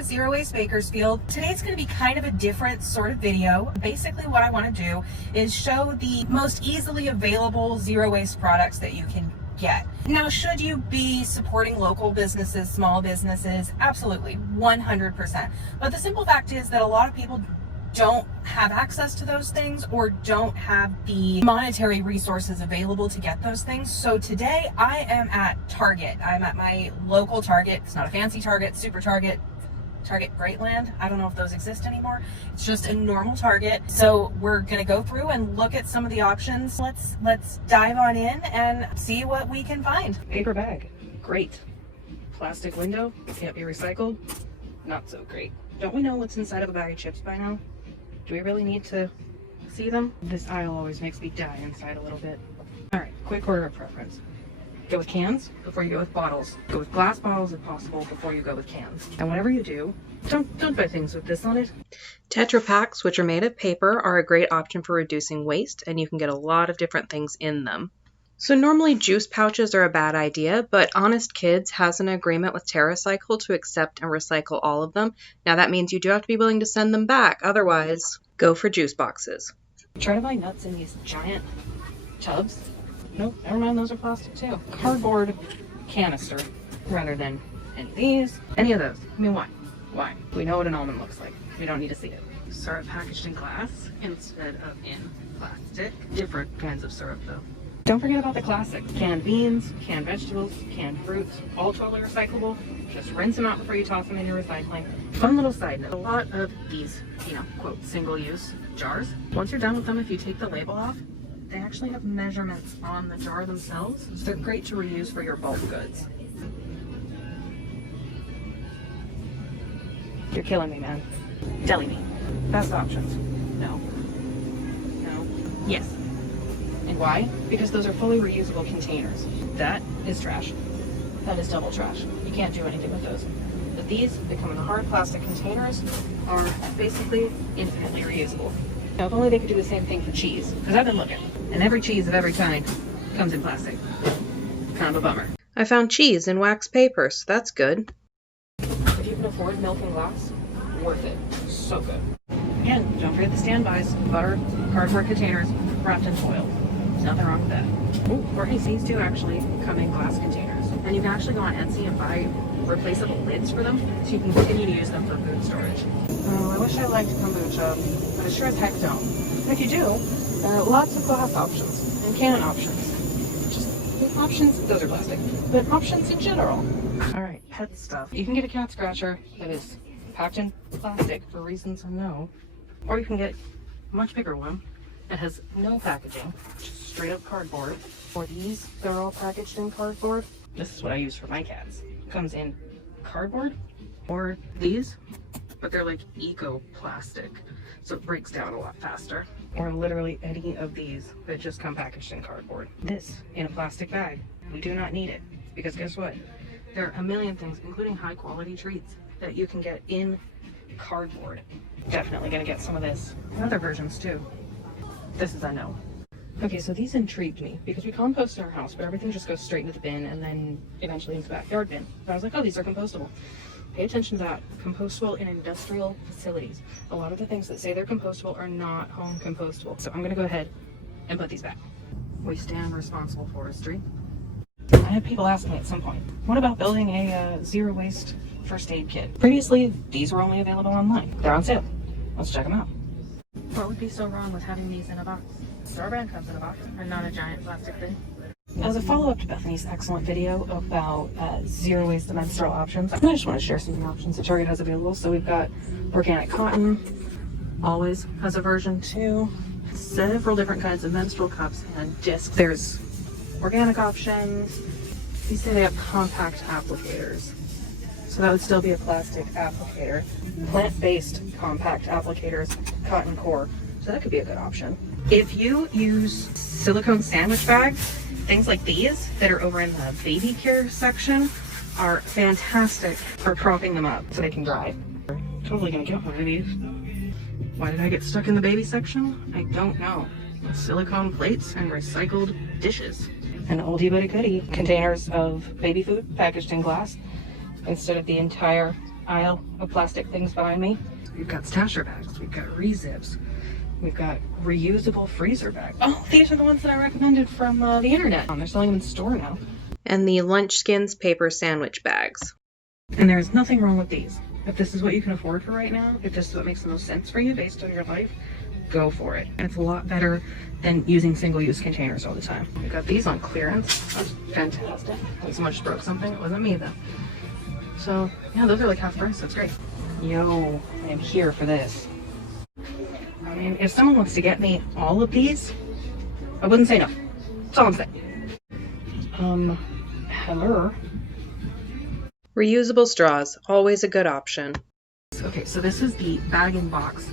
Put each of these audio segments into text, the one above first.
with Zero Waste Bakersfield. Today's going to be kind of a different sort of video. Basically what I want to do is show the most easily available zero waste products that you can get. Now, should you be supporting local businesses, small businesses? Absolutely, 100%. But the simple fact is that a lot of people don't have access to those things or don't have the monetary resources available to get those things. So today I am at Target. I'm at my local Target. It's not a fancy Target, super Target, Target Greatland. I don't know if those exist anymore. It's just a normal Target. So we're gonna go through and look at some of the options. Let's dive on in and see what we can find. Paper bag, great. Plastic window, can't be recycled, not so great. Don't we know what's inside of a bag of chips by now? Do we really need to see them? This aisle always makes me die inside a little bit. All right, quick order of preference. Go with cans before you go with bottles. Go with glass bottles if possible before you go with cans. And whatever you do, don't buy things with this on it. Tetra Paks, which are made of paper, are a great option for reducing waste, and you can get a lot of different things in them. So normally juice pouches are a bad idea, but Honest Kids has an agreement with TerraCycle to accept and recycle all of them. Now that means you do have to be willing to send them back, otherwise go for juice boxes. Try to buy nuts in these giant tubs. Nope, never mind, those are plastic too. Cardboard canister rather than any of these, any of those. I mean, why? Why? We know what an almond looks like. We don't need to see it. Syrup packaged in glass instead of in plastic. Different kinds of syrup though. Don't forget about the classic. Canned beans, canned vegetables, canned fruits, all totally recyclable. Just rinse them out before you toss them in your recycling. Fun little side note, a lot of these, quote, single-use jars, once you're done with them, if you take the label off, they actually have measurements on the jar themselves. So they're great to reuse for your bulk goods. You're killing me, man. Deli meat. Best options. No. No. Yes. And why? Because those are fully reusable containers. That is trash. That is double trash. You can't do anything with those. But these, they come in hard plastic containers, are basically infinitely reusable. Now, if only they could do the same thing for cheese, because I've been looking, and every cheese of every kind comes in plastic. Kind of a bummer. I found cheese in wax paper, so that's good. If you can afford milk and glass, worth it. So good. Again, don't forget the standbys. Butter, cardboard containers, wrapped in foil. There's nothing wrong with that. Ooh, Courtney's, these do actually come in glass containers. And you can actually go on Etsy and buy replaceable lids for them, so you can continue to use them for food storage. Oh, I wish I liked kombucha, but I sure as heck don't. And if you do, there are lots of glass options and can options. Just options, those are plastic, but options in general. All right, pet stuff. You can get a cat scratcher that is packed in plastic for reasons unknown, or you can get a much bigger one that has no packaging, just straight up cardboard. Or these, they're all packaged in cardboard. This is what I use for my cats. It comes in cardboard, or these, but they're like eco-plastic, so it breaks down a lot faster. Or literally any of these that just come packaged in cardboard. This in a plastic bag. We do not need it, because guess what? There are a million things, including high quality treats, that you can get in cardboard. Definitely gonna get some of this. And other versions too. This is a no. Okay, so these intrigued me because we compost in our house, but everything just goes straight into the bin and then eventually into the backyard bin. But I was like, oh, these are compostable. Pay attention to that. Compostable in industrial facilities. A lot of the things that say they're compostable are not home compostable. So I'm gonna go ahead and put these back. We stand responsible forestry. I had people ask me at some point, what about building a zero waste first aid kit? Previously, these were only available online. They're on sale. Let's check them out. What would be so wrong with having these in a box? Our brand comes in a box and not a giant plastic thing. As a follow-up to Bethany's excellent video about zero waste menstrual options, I just want to share some of the options that Target has available. So we've got organic cotton, always has a version 2, several different kinds of menstrual cups and discs. There's organic options. These say they have compact applicators. So that would still be a plastic applicator. Plant-based compact applicators, cotton core. So that could be a good option. If you use silicone sandwich bags, things like these that are over in the baby care section are fantastic for propping them up so they can dry. Totally gonna get one of these. Why did I get stuck in the baby section? I don't know. Silicone plates and recycled dishes. And oldie but a goodie, containers of baby food packaged in glass instead of the entire aisle of plastic things behind me. We've got stasher bags, we've got re-zips, we've got reusable freezer bags. Oh, these are the ones that I recommended from the internet. They're selling them in the store now. And the Lunch Skins paper sandwich bags. And there's nothing wrong with these. If this is what you can afford for right now, if this is what makes the most sense for you based on your life, go for it. And it's a lot better than using single-use containers all the time. We got these on clearance. That's fantastic. When someone just broke something, it wasn't me though. So yeah, those are like half price, that's great. Yo, I am here for this. I mean, if someone wants to get me all of these, I wouldn't say no. That's all I'm saying. Hello. Reusable straws, always a good option. Okay, so this is the bag-in-box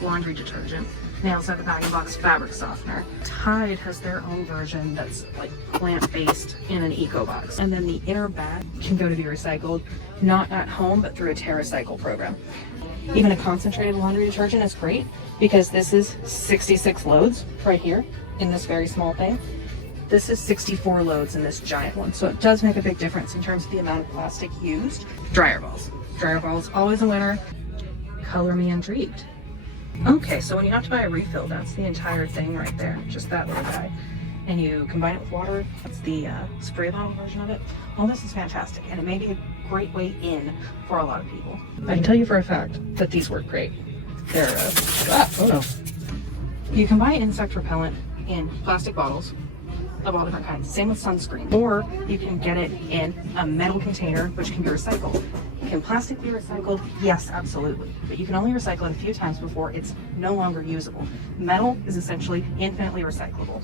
laundry detergent. They also have the bag-in-box fabric softener. Tide has their own version that's like plant-based in an eco box. And then the inner bag can go to be recycled, not at home, but through a TerraCycle program. Even a concentrated laundry detergent is great because this is 66 loads right here in this very small thing. This is 64 loads in this giant one. So it does make a big difference in terms of the amount of plastic used. Dryer balls. Dryer balls, always a winner. Color me intrigued. Okay, so when you have to buy a refill, that's the entire thing right there. Just that little guy. And you combine it with water. That's the spray bottle version of it. Well, this is fantastic. And it may be a great way in for a lot of people. I can tell you for a fact that these work great. They're, oh no. You can buy insect repellent in plastic bottles of all different kinds. Same with sunscreen. Or you can get it in a metal container, which can be recycled. Can plastic be recycled? Yes, absolutely. But you can only recycle it a few times before it's no longer usable. Metal is essentially infinitely recyclable.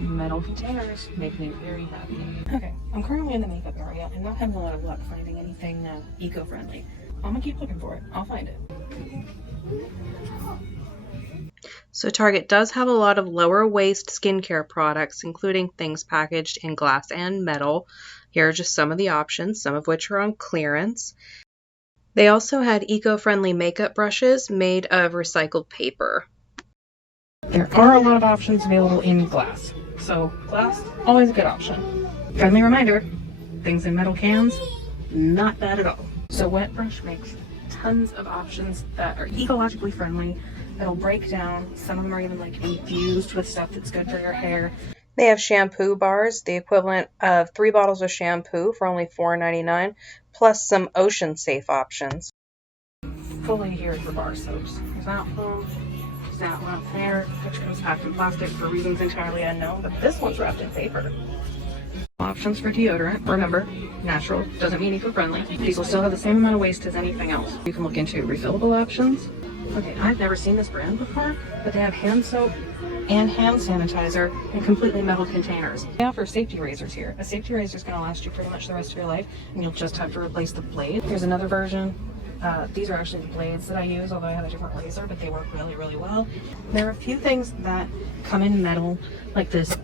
Metal containers make me very happy. Okay, I'm currently in the makeup area and not having a lot of luck finding anything eco-friendly. I'm gonna keep looking for it. I'll find it. So Target does have a lot of lower waste skincare products, including things packaged in glass and metal. Here are just some of the options, some of which are on clearance. They also had eco-friendly makeup brushes made of recycled paper. There are a lot of options available in glass. So glass, always a good option. Friendly reminder, things in metal cans, not bad at all. So Wet Brush makes tons of options that are ecologically friendly, that'll break down. Some of them are even like infused with stuff that's good for your hair. They have shampoo bars, the equivalent of 3 bottles of shampoo for only $4.99, plus some ocean-safe options. Fully here for bar soaps. There's that one, there's that one up there, which comes packed in plastic for reasons entirely unknown, but this one's wrapped in paper. Options for deodorant. Remember, natural doesn't mean eco-friendly. These will still have the same amount of waste as anything else. You can look into refillable options. Okay, I've never seen this brand before, but they have hand soap and hand sanitizer in completely metal containers. They offer safety razors here. A safety razor is going to last you pretty much the rest of your life, and you'll just have to replace the blade. Here's another version. These are actually the blades that I use, although I have a different razor, but they work really, really well. There are a few things that come in metal, like this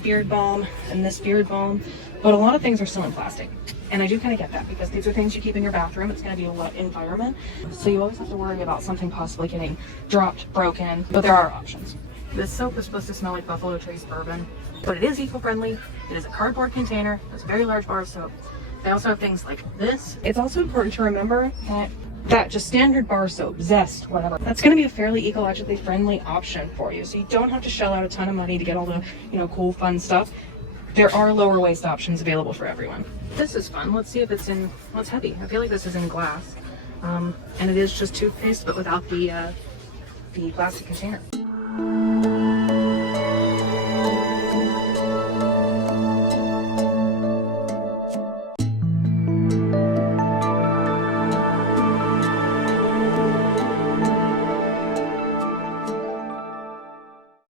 beard balm and this beard balm, but a lot of things are still in plastic. And I do kind of get that because these are things you keep in your bathroom. It's going to be a wet environment. So you always have to worry about something possibly getting dropped, broken, but there are options. This soap is supposed to smell like Buffalo Trace bourbon, but it is eco-friendly. It is a cardboard container. It's a very large bar of soap. They also have things like this. It's also important to remember that just standard bar soap, Zest, whatever, that's going to be a fairly ecologically friendly option for you. So you don't have to shell out a ton of money to get all the, cool, fun stuff. There are lower waste options available for everyone. This is fun. Let's see if it's in, well, it's heavy. I feel like this is in glass. And it is just toothpaste, but without the plastic container.